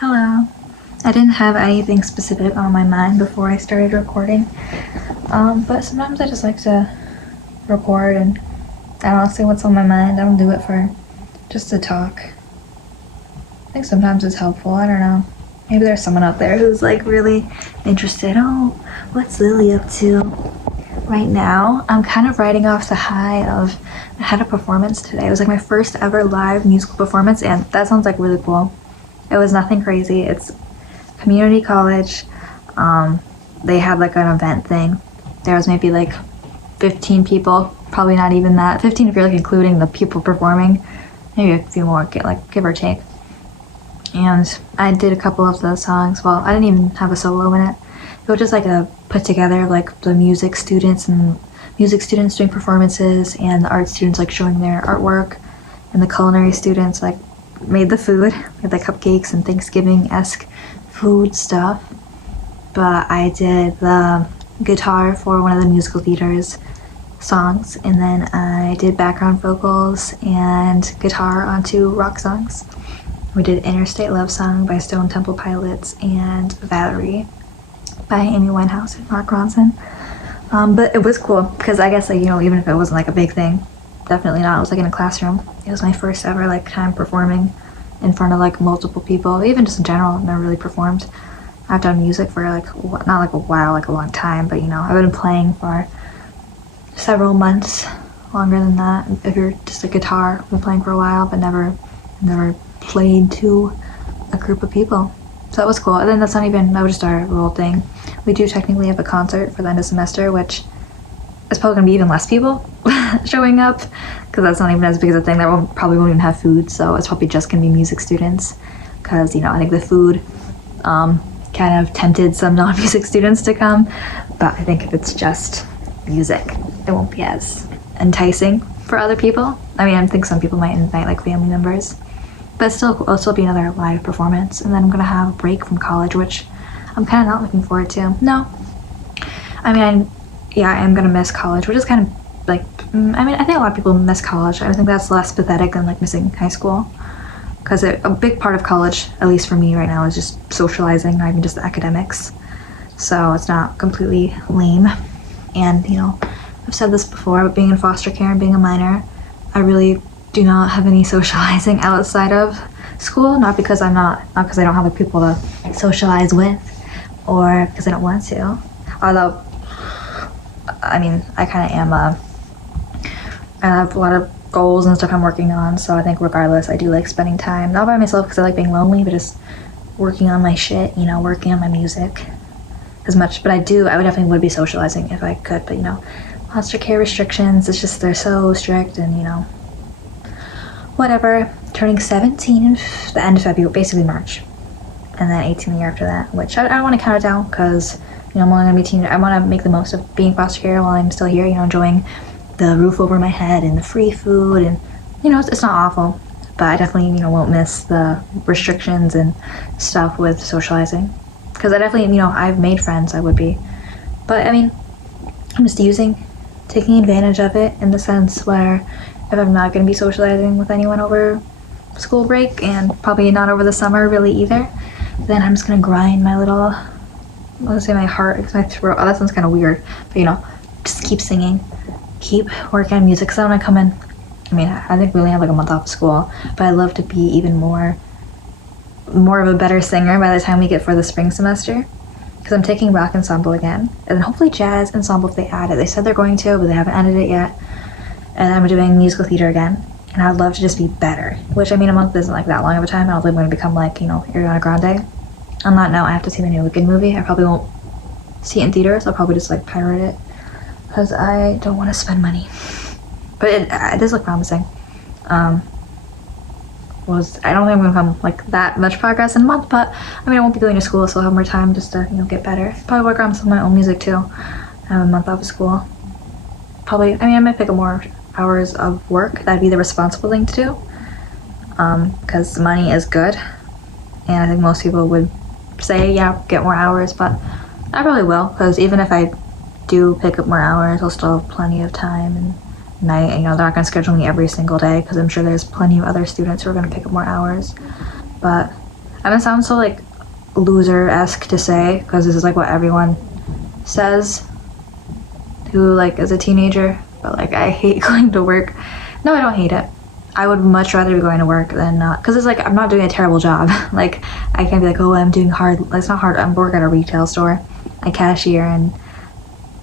Hello. I didn't have anything specific on my mind before I started recording, but sometimes I just like to record and I don't know, say what's on my mind. I don't do it for just to talk. I think sometimes it's helpful. I don't know. Maybe there's someone out there who's like really interested. Oh, what's Lily up to right now? I'm kind of riding off the high of I had a performance today. It was like my first ever live musical performance, and that sounds like really cool. It was nothing crazy. It's community college. They had like an event thing. There was maybe like 15 people, probably not even that. 15 if you're like including the people performing, maybe a few more, like give or take. And I did a couple of those songs. Well, I didn't even have a solo in it. It was just like a put together of like the music students doing performances, and the art students like showing their artwork, and the culinary students like made the food. We had like cupcakes and Thanksgiving-esque food stuff. But I did the guitar for one of the musical theater's songs, and then I did background vocals and guitar on 2 rock songs. We did Interstate Love Song by Stone Temple Pilots and Valerie by Amy Winehouse and Mark Ronson. But it was cool because I guess like, even if it wasn't like a big thing, definitely not. It was like in a classroom. It was my first ever like time performing in front of like multiple people. Even just in general, I've never really performed. I've done music for like not like a while, like a long time, but I've been playing for several months, longer than that. If you're just a guitar, I've been playing for a while, but never played to a group of people. So that was cool. And then that was just our little thing. We do technically have a concert for the end of semester, which is probably gonna be even less people showing up, because that's not even as big as a thing. Probably won't even have food, so it's probably just gonna be music students, because I think the food kind of tempted some non-music students to come, but I think if it's just music, it won't be as enticing for other people. I mean, I think some people might invite like family members, but it'll still be another live performance. And then I'm gonna have a break from college, which I'm kind of not looking forward to. No, I mean, I am gonna miss college, which is kind of like, I think a lot of people miss college. I think that's less pathetic than like missing high school, because a big part of college, at least for me right now, is just socializing, not even just the academics. So it's not completely lame. And I've said this before, but being in foster care and being a minor, I really do not have any socializing outside of school. Not because not because I don't have like people to socialize with, or because I don't want to. Although, I mean, I kind of am I have a lot of goals and stuff I'm working on, so I think regardless, I do like spending time, not by myself because I like being lonely, but just working on my shit, working on my music as much. But I would definitely be socializing if I could, but foster care restrictions, it's just, they're so strict, and whatever. Turning 17 the end of February, basically March, and then 18 the year after that, which I don't want to count it down, because I'm only gonna be teen. I want to make the most of being foster care while I'm still here, enjoying the roof over my head and the free food, and it's not awful, but I definitely won't miss the restrictions and stuff with socializing, because I definitely I've made friends. I would be, but I mean, I'm just taking advantage of it in the sense where if I'm not going to be socializing with anyone over school break, and probably not over the summer really either, then I'm just going to grind my little, let's say my heart, my throat. Oh, that sounds kind of weird, but just keep singing, keep working on music. So when I come in, I mean, I think we only have like a month off of school, but I'd love to be even more of a better singer by the time we get for the spring semester, because I'm taking rock ensemble again, and then hopefully jazz ensemble if they add it. They said they're going to, but they haven't added it yet. And I'm doing musical theater again, and I'd love to just be better, which a month isn't like that long of a time. I don't think I'm going to become like, Ariana Grande. On that note, I have to see the new Wicked movie. I probably won't see it in theaters. I'll probably just like pirate it, because I don't want to spend money. But it does look promising. I don't think I'm going to come like that much progress in a month, but I won't be going to school, so I'll have more time just to get better. Probably work on some of my own music too. I have a month off of school. Probably, I might pick up more hours of work. That'd be the responsible thing to do, because money is good, and I think most people would say, yeah, get more hours, but I probably will, because even if I do pick up more hours, I'll still have plenty of time, and they're not going to schedule me every single day, because I'm sure there's plenty of other students who are going to pick up more hours. But And it sounds so like loser-esque to say, because this is like what everyone says who like is a teenager, but like I hate going to work. No, I don't hate it. I would much rather be going to work than not, because it's like I'm not doing a terrible job. Like I can't be like, oh, I'm doing hard. It's not hard. I'm working at a retail store. I cashier and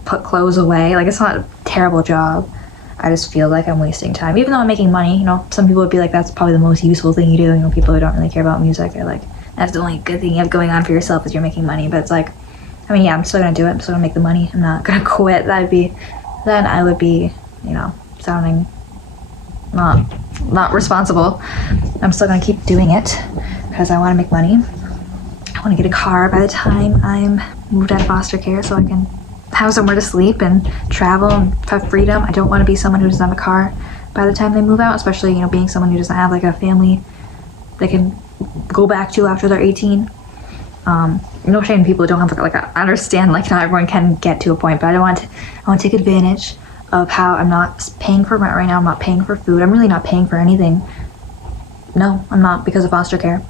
put clothes away. Like it's not a terrible job. I just feel like I'm wasting time, even though I'm making money. You know, some people would be like, that's probably the most useful thing you do. You know, people who don't really care about music are like, that's the only good thing you have going on for yourself is you're making money. But it's like, I mean, yeah, I'm still gonna do it. I'm still gonna make the money. I'm not gonna quit. Then I would be, you know, sounding not responsible. I'm still gonna keep doing it because I want to make money. I want to get a car by the time I'm moved out of foster care, so I can have somewhere to sleep and travel and have freedom. I don't want to be someone who doesn't have a car by the time they move out, especially, you know, being someone who doesn't have like a family they can go back to after they're 18. No shame to people who don't have like I understand like not everyone can get to a point, but I want to take advantage of how I'm not paying for rent right now. I'm not paying for food. I'm really not paying for anything. No, I'm not, because of foster care.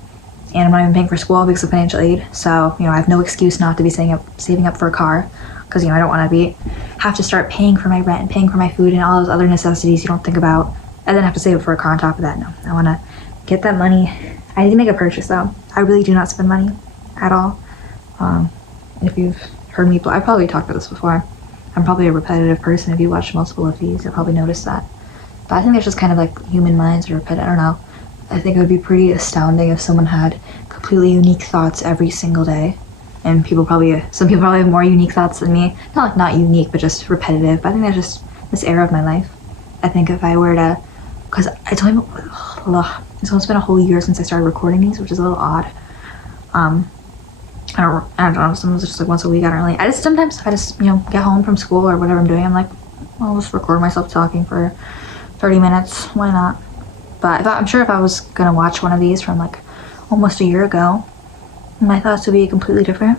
And I'm not even paying for school because of financial aid. So, you know, I have no excuse not to be saving up for a car, because, you know, I don't want to have to start paying for my rent and paying for my food and all those other necessities you don't think about, and then have to save up for a car on top of that. No, I want to get that money. I need to make a purchase though. I really do not spend money at all. If you've heard me, I've probably talked about this before. I'm probably a repetitive person. If you watch multiple of these, you'll probably notice that. But I think that's just kind of like human minds are repetitive. I don't know. I think it would be pretty astounding if someone had completely unique thoughts every single day. And some people probably have more unique thoughts than me. Not unique, but just repetitive. But I think that's just this era of my life. I think if I were to, because it's almost been a whole year since I started recording these, which is a little odd. I don't know, sometimes it's just like once a week. Sometimes I just, you know, get home from school or whatever I'm doing. I'm like, I'll just record myself talking for 30 minutes. Why not? But I'm sure if I was gonna watch one of these from like almost a year ago, my thoughts would be completely different.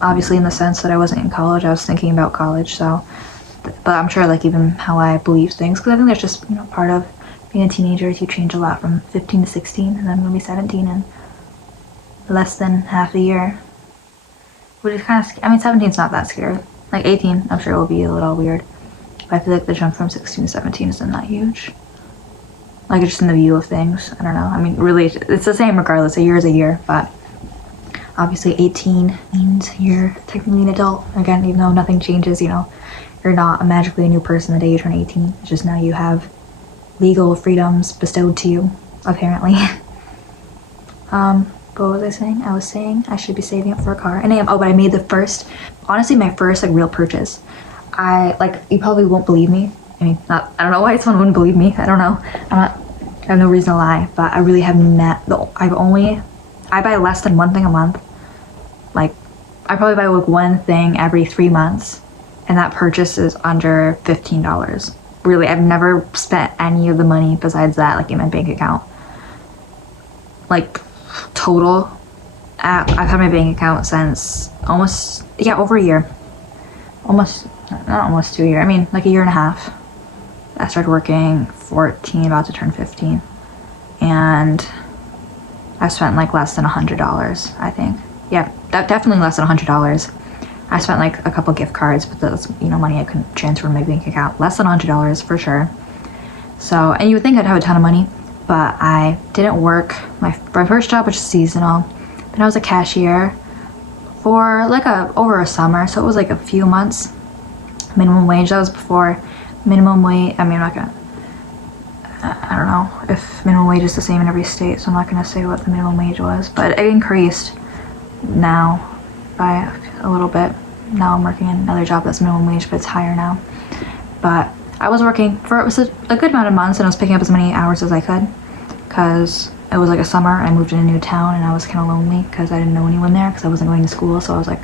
Obviously in the sense that I wasn't in college, I was thinking about college, so, but I'm sure like even how I believe things, because I think that's just, you know, part of being a teenager. You change a lot from 15 to 16, and then I'm gonna be 17 in less than half a year. Which is kind of, I mean, 17 is not that scary. Like 18, I'm sure it will be a little weird. But I feel like the jump from 16 to 17 isn't that huge. Like, just in the view of things. I don't know. I mean, really, it's the same regardless. A year is a year. But obviously 18 means you're technically an adult. Again, even though nothing changes, you know, you're not magically a new person the day you turn 18. It's just now you have legal freedoms bestowed to you, apparently. What was I saying? I was saying I should be saving up for a car, and I am. Oh, but I made honestly, my first like real purchase. You probably won't believe me. I mean, I don't know why someone wouldn't believe me. I don't know. I have no reason to lie, but I really have I buy less than one thing a month. Like, I probably buy like one thing every 3 months, and that purchase is under $15. Really, I've never spent any of the money besides that, like in my bank account. Like, total, I've had my bank account since over a year. Not almost 2 years. I mean, like a year and a half. I started working 14, about to turn 15. And I've spent like less than $100, I think. Yeah, definitely less than $100. I spent like a couple gift cards, but that's, you know, money I couldn't transfer in my bank account. Less than $100 for sure. So, and you would think I'd have a ton of money, but I didn't work. My first job was seasonal. Then I was a cashier for like over a summer, so it was like a few months. Minimum wage, that was before minimum wage. I mean, I don't know if minimum wage is the same in every state, so I'm not gonna say what the minimum wage was, but it increased now by a little bit. Now I'm working in another job that's minimum wage, but it's higher now. But I was working for, it was a good amount of months, and I was picking up as many hours as I could, because it was like a summer. I moved in a new town, and I was kind of lonely because I didn't know anyone there, because I wasn't going to school. So I was like,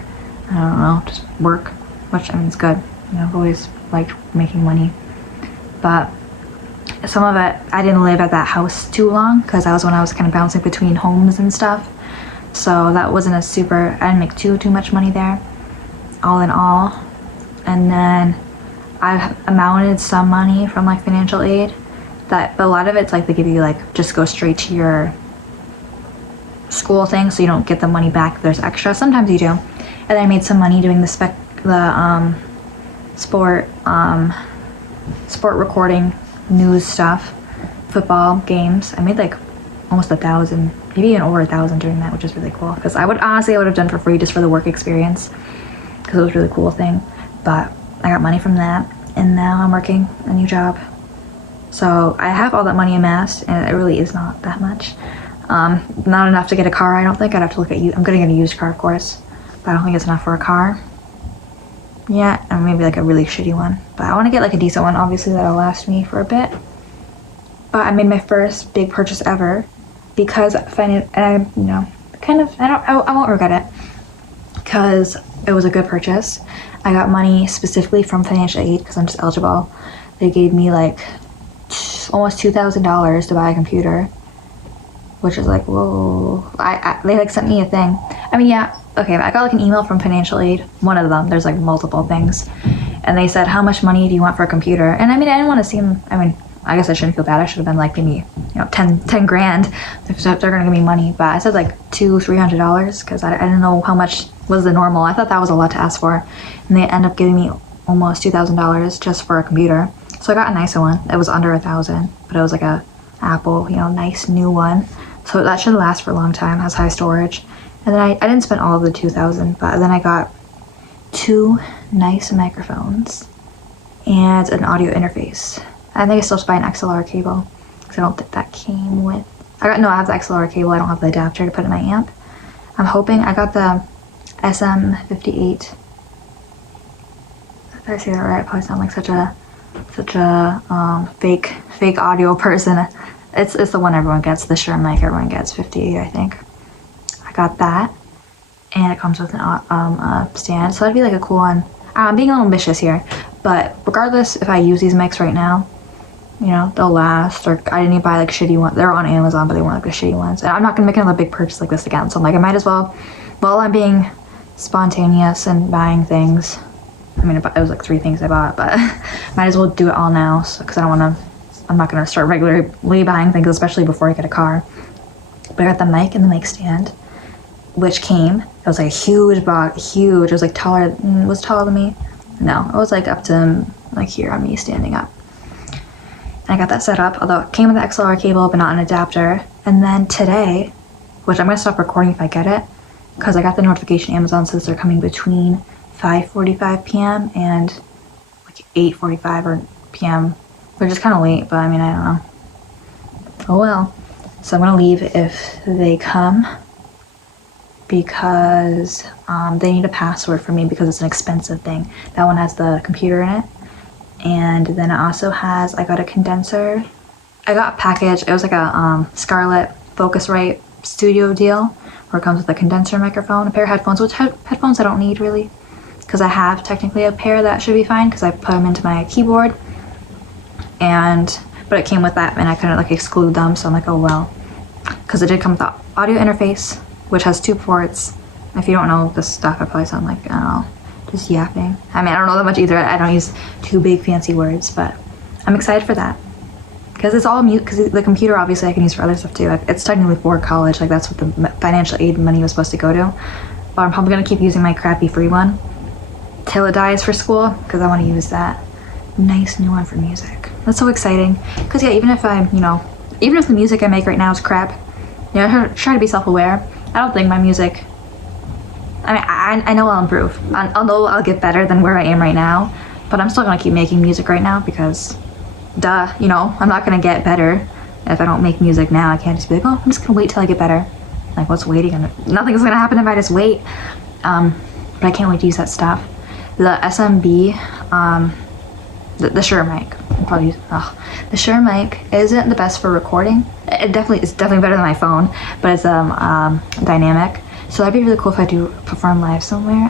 I don't know, just work, which, I mean, it's good. You know, I've always liked making money. But some of it, I didn't live at that house too long, because that was when I was kind of bouncing between homes and stuff. So that wasn't I didn't make too much money there, all in all. And then I've amounted some money from like financial aid, but a lot of it's like they give you like, just go straight to your school thing, so you don't get the money back. There's extra. Sometimes you do. And then I made some money doing the sport recording, news stuff, football games. I made like almost 1,000, maybe even over 1,000 doing that, which is really cool. Because I would have done for free just for the work experience, because it was a really cool thing. But I got money from that, and now I'm working a new job. So I have all that money amassed, and it really is not that much. Not enough to get a car, I don't think. I'd have to look at I'm gonna get a used car, of course, but I don't think it's enough for a car. Yeah, and maybe like a really shitty one. But I want to get like a decent one, obviously, that'll last me for a bit. But I made my first big purchase ever because I won't regret it because it was a good purchase. I got money specifically from financial aid because I'm just eligible. They gave me like almost $2,000 to buy a computer, which is like, whoa. They like sent me a thing. I mean, yeah, okay, I got like an email from financial aid, one of them. There's like multiple things, and they said, how much money do you want for a computer? And I mean, I didn't want to seem, I guess I shouldn't feel bad. I should have been like, give me 10 grand if they're gonna give me money. But I said like $200-300 because I didn't know how much was the normal. I thought that was a lot to ask for, and they end up giving me almost $2,000 just for a computer. So I got a nicer one. It was under 1,000, but it was like a Apple, nice new one. So that should last for a long time. Has high storage. And then I didn't spend all of the 2,000, but then I got 2 nice microphones and an audio interface. I think I still have to buy an XLR cable because I don't think that came with. I have the XLR cable. I don't have the adapter to put in my amp. I'm hoping I got the SM58. If I say that right, I probably sound like such a fake audio person. It's the one everyone gets, the Shure mic everyone gets, 58, I think. I got that, and it comes with an stand, so that'd be like a cool one. I'm being a little ambitious here, but regardless, if I use these mics right now, they'll last. Or I didn't even buy like shitty ones. They're on Amazon, but they weren't like the shitty ones. And I'm not gonna make another big purchase like this again, so I'm like, I might as well, while I'm being spontaneous and buying things. It was like 3 things I bought, but might as well do it all now, because I'm not going to start regularly buying things, especially before I get a car. But I got the mic and the mic stand, which came. It was like a huge box, huge. It was like taller. Was it taller than me? No, it was like up to like here on me standing up. And I got that set up, although it came with the XLR cable, but not an adapter. And then today, which I'm going to stop recording if I get it, because I got the notification Amazon says they're coming between 5:45 p.m. and like 8:45 p.m. Which is kind of late, but I don't know. Oh well. So I'm gonna leave if they come because they need a password for me because it's an expensive thing. That one has the computer in it, and then it also has. I got a condenser. I got a package. It was like a Scarlett Focusrite Studio deal where it comes with a condenser microphone, a pair of headphones, which headphones I don't need really, because I have technically a pair that should be fine because I put them into my keyboard, but it came with that and I couldn't like exclude them, so I'm like, oh well, because it did come with the audio interface, which has 2 ports. If you don't know this stuff, I probably sound like, I don't know, just yapping. I don't know that much either. I don't use too big fancy words, but I'm excited for that because it's all mute, because the computer obviously I can use for other stuff too. It's technically for college, like that's what the financial aid money was supposed to go to, but I'm probably gonna keep using my crappy free one till it dies for school, because I want to use that nice new one for music. That's so exciting, because yeah, even if the music I make right now is crap, I try to be self-aware. I don't think my music, I know I'll improve. I know I'll get better than where I am right now, but I'm still gonna keep making music right now because duh, I'm not gonna get better if I don't make music now. I can't just be like, oh, I'm just gonna wait till I get better. Like, what's waiting? Nothing's gonna happen if I just wait. But I can't wait to use that stuff. The SMB, the Shure mic. The Shure mic isn't the best for recording. It's definitely better than my phone, but it's dynamic. So that'd be really cool if I do perform live somewhere.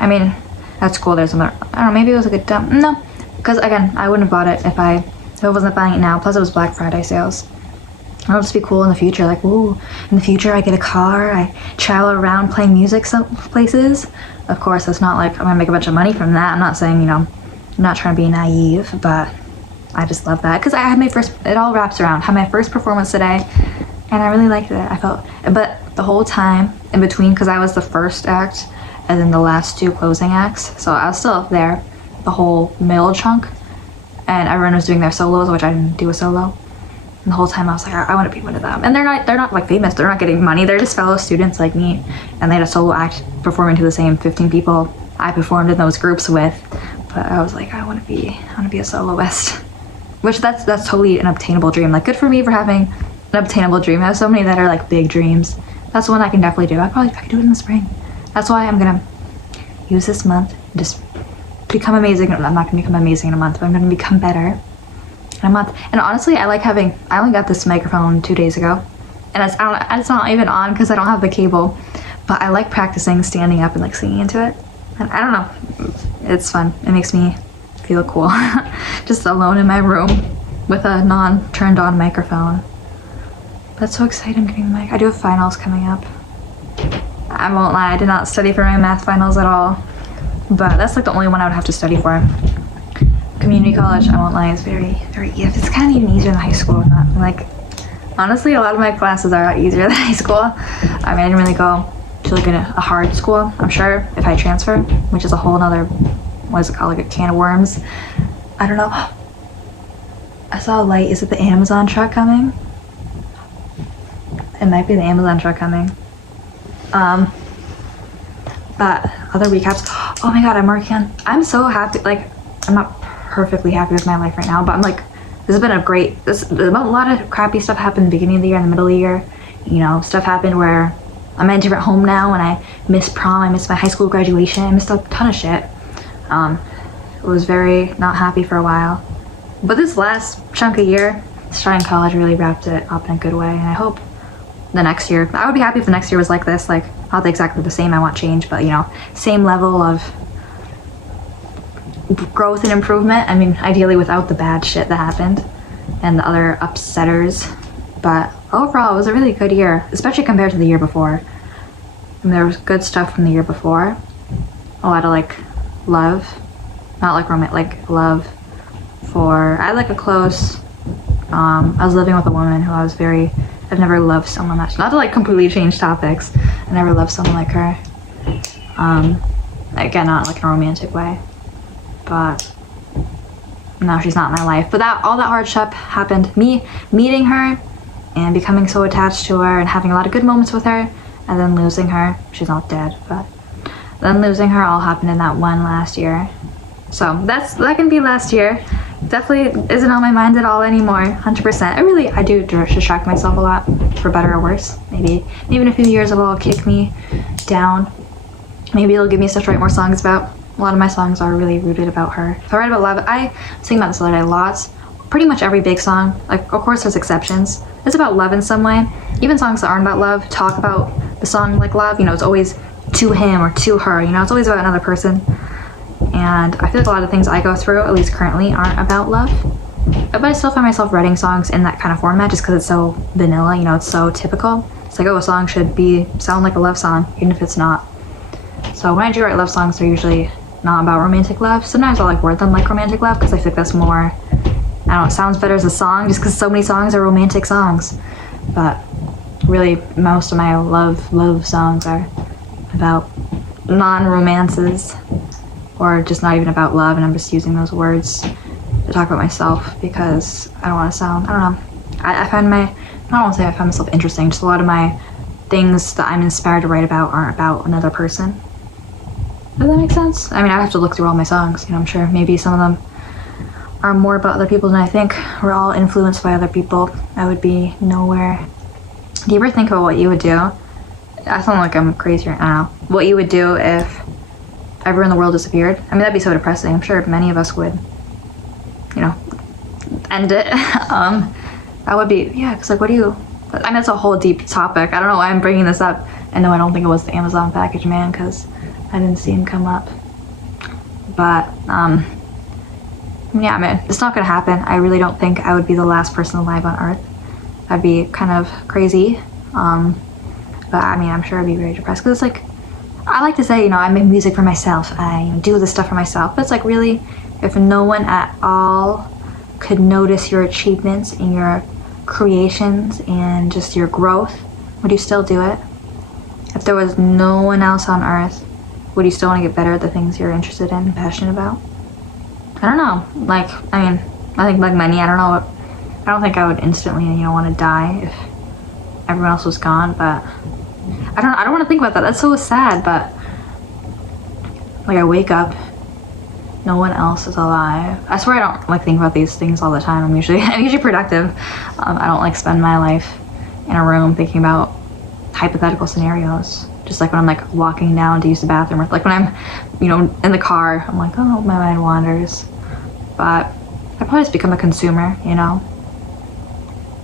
That's cool. There's another. I don't know. Maybe it was like a dump. No, because again, I wouldn't have bought it if I wasn't buying it now. Plus, it was Black Friday sales. It'll just be cool in the future. Like, ooh, in the future, I get a car. I travel around playing music some places. Of course, it's not like I'm gonna make a bunch of money from that. I'm not saying, I'm not trying to be naive, but I just love that because I had my first. It all wraps around. I had my first performance today, and I really liked it. I felt, but the whole time in between, because I was the first act and then the last two closing acts, so I was still up there the whole middle chunk, and everyone was doing their solos, which I didn't do a solo. And the whole time I was like, I want to be one of them. And they're not like famous, they're not getting money, they're just fellow students like me, and they had a solo act performing to the same 15 people I performed in those groups with. But I was like, I want to be a soloist, which that's totally an obtainable dream. Like, good for me for having an obtainable dream. I have so many that are like big dreams. That's one I can definitely do. I could do it in the spring. That's why I'm gonna use this month and just become amazing. I'm not gonna become amazing in a month, but I'm gonna become better in a month. And honestly, I only got this microphone 2 days ago, and it's not even on because I don't have the cable, but I like practicing standing up and like singing into it. And I don't know, it's fun. It makes me feel cool. Just alone in my room with a non-turned on microphone. That's so exciting, getting the mic. I do have finals coming up. I won't lie, I did not study for my math finals at all, but that's like the only one I would have to study for. Community college, I won't lie, is very, very easy. It's kind of even easier than high school. Not like, honestly, a lot of my classes are a lot easier than high school. I mean, I didn't really go to like a hard school. I'm sure if I transfer, which is a whole nother, what is it called, like a can of worms. I don't know. I saw a light. Is it the Amazon truck coming? It might be the Amazon truck coming. But other recaps. Oh my god, I'm so happy. Like, I'm not perfectly happy with my life right now, but I'm like, this has been a lot of crappy stuff happened in the beginning of the year and the middle of the year. You know, stuff happened where I'm in a different home now, and I missed prom, I missed my high school graduation, I missed a ton of shit. Was very not happy for a while. But this last chunk of year, starting college really wrapped it up in a good way, and I hope the next year, I would be happy if the next year was like this, like not exactly the same, I want change, but you know, same level of growth and improvement. I mean, ideally without the bad shit that happened and the other upsetters, but overall it was a really good year, especially compared to the year before. I mean, there was good stuff from the year before, a lot of like love, not like romantic, like love for, I had like a close, I was living with a woman who I've never loved someone that, not to like completely change topics, I never loved someone like her. Again, not like in a romantic way, but no, she's not in my life. But all that hardship happened, me meeting her and becoming so attached to her and having a lot of good moments with her, and then losing her. She's not dead, but then losing her all happened in that one last year. So that can be last year. Definitely isn't on my mind at all anymore, 100%. I do distract myself a lot, for better or worse. Maybe in a few years it'll kick me down. Maybe it'll give me stuff to write more songs about. A lot of my songs are really rooted about her. If I write about love, I sing about this a lot. Pretty much every big song, like of course there's exceptions, it's about love in some way. Even songs that aren't about love talk about the song like love. You know, it's always to him or to her. You know, it's always about another person. And I feel like a lot of things I go through, at least currently, aren't about love. But I still find myself writing songs in that kind of format just because it's so vanilla, you know, it's so typical. It's like, oh, a song should sound like a love song, even if it's not. So when I do write love songs, they're usually not about romantic love. Sometimes I'll like word them like romantic love because I think that's more, I don't know, it sounds better as a song just because so many songs are romantic songs. But really, most of my love songs are about non-romances, or just not even about love, and I'm just using those words to talk about myself because I don't want to sound, I don't know, I find I don't want to say I find myself interesting, just a lot of my things that I'm inspired to write about aren't about another person. Does that make sense? I mean, I have to look through all my songs, you know, I'm sure maybe some of them are more about other people than I think. We're all influenced by other people. I would be nowhere. Do you ever think about what you would do? I sound like I'm crazy right now. What you would do if everyone in the world disappeared? I mean, that'd be so depressing. I'm sure many of us would, you know, end it. That would be, yeah, because like, what do you, I mean, it's a whole deep topic. I don't know why I'm bringing this up. And no, I don't think it was the Amazon package man because I didn't see him come up. But, yeah, I mean, it's not gonna happen. I really don't think I would be the last person alive on Earth. That'd be kind of crazy. But I mean, I'm sure I'd be very depressed because it's like, I like to say, you know, I make music for myself. I do this stuff for myself. But it's like, really, if no one at all could notice your achievements and your creations and just your growth, would you still do it? If there was no one else on earth, would you still want to get better at the things you're interested in and passionate about? I don't know. Like, I mean, I think like many, I don't think I would instantly, want to die if everyone else was gone, but I don't want to think about that. That's so sad, but like I wake up, no one else is alive. I swear I don't like think about these things all the time. I'm usually productive. I don't like spend my life in a room thinking about hypothetical scenarios. Just like when I'm like walking down to use the bathroom, or like when I'm, in the car, I'm like, oh, my mind wanders. But I'd probably just become a consumer,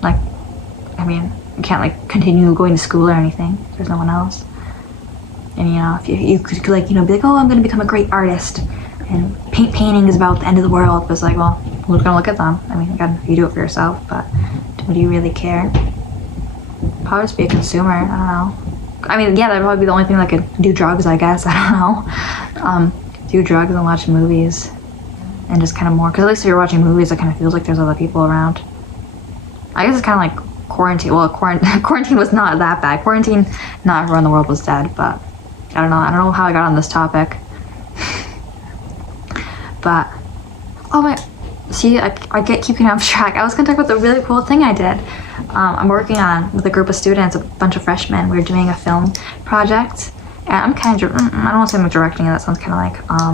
Like, I mean, you can't like continue going to school or anything. There's no one else. And if you could like, be like, oh, I'm gonna become a great artist and paint paintings about the end of the world. But it's like, well, who's gonna look at them? I mean, again, you do it for yourself, but would you really care? Probably just be a consumer. I don't know. I mean, yeah, that'd probably be the only thing that could do drugs, I guess. I don't know. Do drugs and watch movies and just kind of more, because at least if you're watching movies, it kind of feels like there's other people around. I guess it's kind of like quarantine. Well, quarantine was not that bad. Quarantine, not everyone in the world was dead, but I don't know how I got on this topic. But, oh my, see, I keep getting off track. I was gonna talk about the really cool thing I did. I'm working on, with a group of students, a bunch of freshmen, we're doing a film project. And I'm kind of, I don't want to say I'm directing it, that sounds kind of like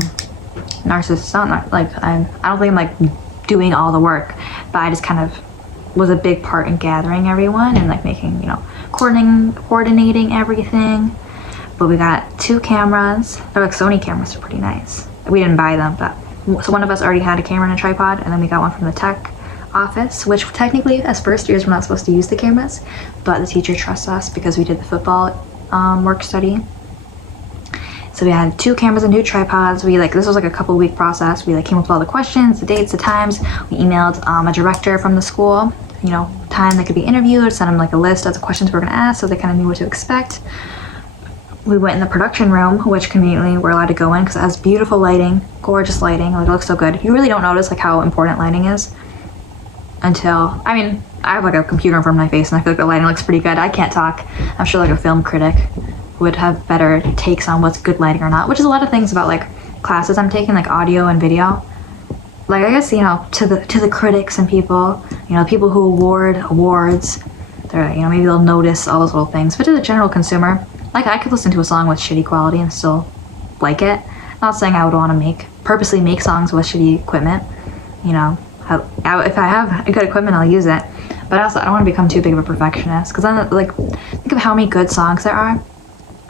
narcissist. Not like, I don't think I'm like doing all the work, but I just kind of was a big part in gathering everyone and like making, coordinating everything. But we got 2 cameras. They're like Sony cameras, are pretty nice. We didn't buy them, but so one of us already had a camera and a tripod, and then we got one from the tech office, which technically as first years we're not supposed to use the cameras, but the teacher trusts us because we did the football work study. So we had 2 cameras and 2 tripods. This was like a couple week process. We came up with all the questions, the dates, the times. We emailed a director from the school, time they could be interviewed, sent them like a list of the questions we were gonna ask so they kind of knew what to expect. We went in the production room, which conveniently we're allowed to go in because it has beautiful lighting, gorgeous lighting. Like, it looks so good. You really don't notice like how important lighting is until, I mean, I have like a computer in front of my face and I feel like the lighting looks pretty good. I can't talk. I'm sure like a film critic would have better takes on what's good lighting or not, which is a lot of things about like classes I'm taking, like audio and video. Like, I guess, to the critics and people, people who award awards, they're, maybe they'll notice all those little things. But to the general consumer, like, I could listen to a song with shitty quality and still like it. Not saying I would want to purposely make songs with shitty equipment. If I have good equipment, I'll use it. But also, I don't want to become too big of a perfectionist. Because then, like, think of how many good songs there are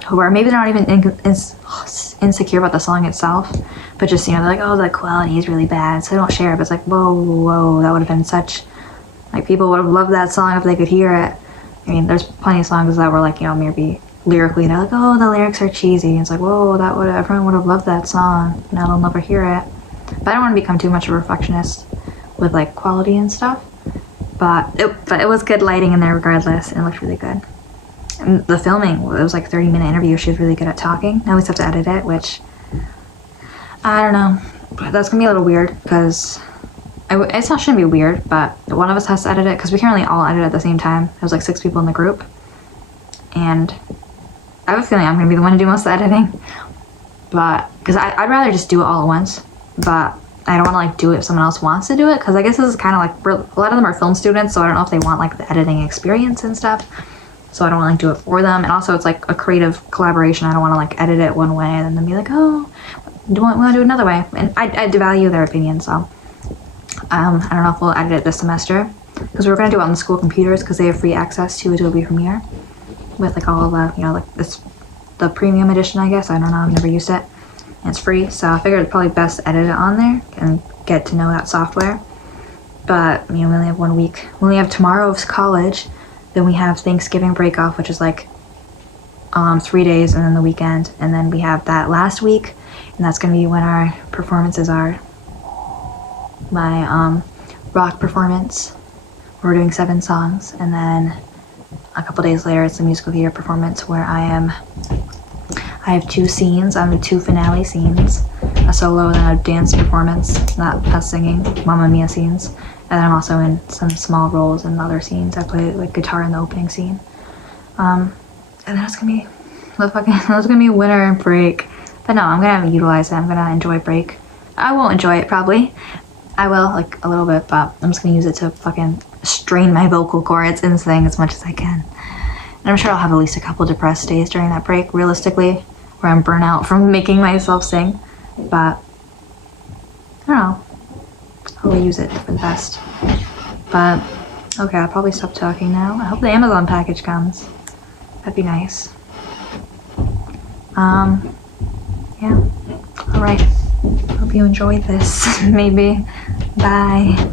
who are, maybe they're not even insecure about the song itself, but just, they're like, oh, the quality is really bad, so they don't share it. But it's like, whoa, that would have been such, like, people would have loved that song if they could hear it. I mean, there's plenty of songs that were like, maybe lyrically, they're like, oh, the lyrics are cheesy. And it's like, whoa, everyone would have loved that song. Now they'll never hear it. But I don't want to become too much of a perfectionist with like quality and stuff. But it was good lighting in there regardless, and it looked really good. And the filming, it was like a 30-minute interview. She was really good at talking. Now we just have to edit it, which, I don't know. That's going to be a little weird because it's not shouldn't be weird, but one of us has to edit it because we can't really all edit at the same time. There's like 6 people in the group. And I have a feeling I'm going to be the one to do most of the editing. But, because I'd rather just do it all at once. But I don't want to like do it if someone else wants to do it. Because I guess this is kind of like, a lot of them are film students, so I don't know if they want like the editing experience and stuff. So I don't want to like do it for them. And also it's like a creative collaboration. I don't want to like edit it one way and then be like, oh, do you want to do it another way? And I value their opinion, so I don't know if we'll edit it this semester. Because we're going to do it on the school computers because they have free access to Adobe Premiere. With like all of the, like this, the premium edition, I guess. I don't know, I've never used it. And it's free, so I figured it's probably best to edit it on there and get to know that software. But, we only have 1 week. We only have tomorrow of college. Then we have Thanksgiving break off, which is like 3 days, and then the weekend. And then we have that last week, and that's going to be when our performances are. My rock performance. We're doing 7 songs, and then a couple days later it's a musical theater performance where I have 2 scenes. I'm in 2 finale scenes, a solo and then a dance performance, not us singing, Mamma Mia scenes. And then I'm also in some small roles in other scenes. I play like guitar in the opening scene. And then it's gonna be it's gonna be winter and break. But no, I'm gonna utilize it. I'm gonna enjoy break. I won't enjoy it probably. I will, like a little bit, but I'm just gonna use it to fucking strain my vocal cords and sing as much as I can. And I'm sure I'll have at least a couple depressed days during that break, realistically, where I'm burnt out from making myself sing. But I don't know. I'll use it for the best. But okay, I'll probably stop talking now. I hope the Amazon package comes. That'd be nice. Yeah. Alright. Hope you enjoyed this. Maybe. Bye.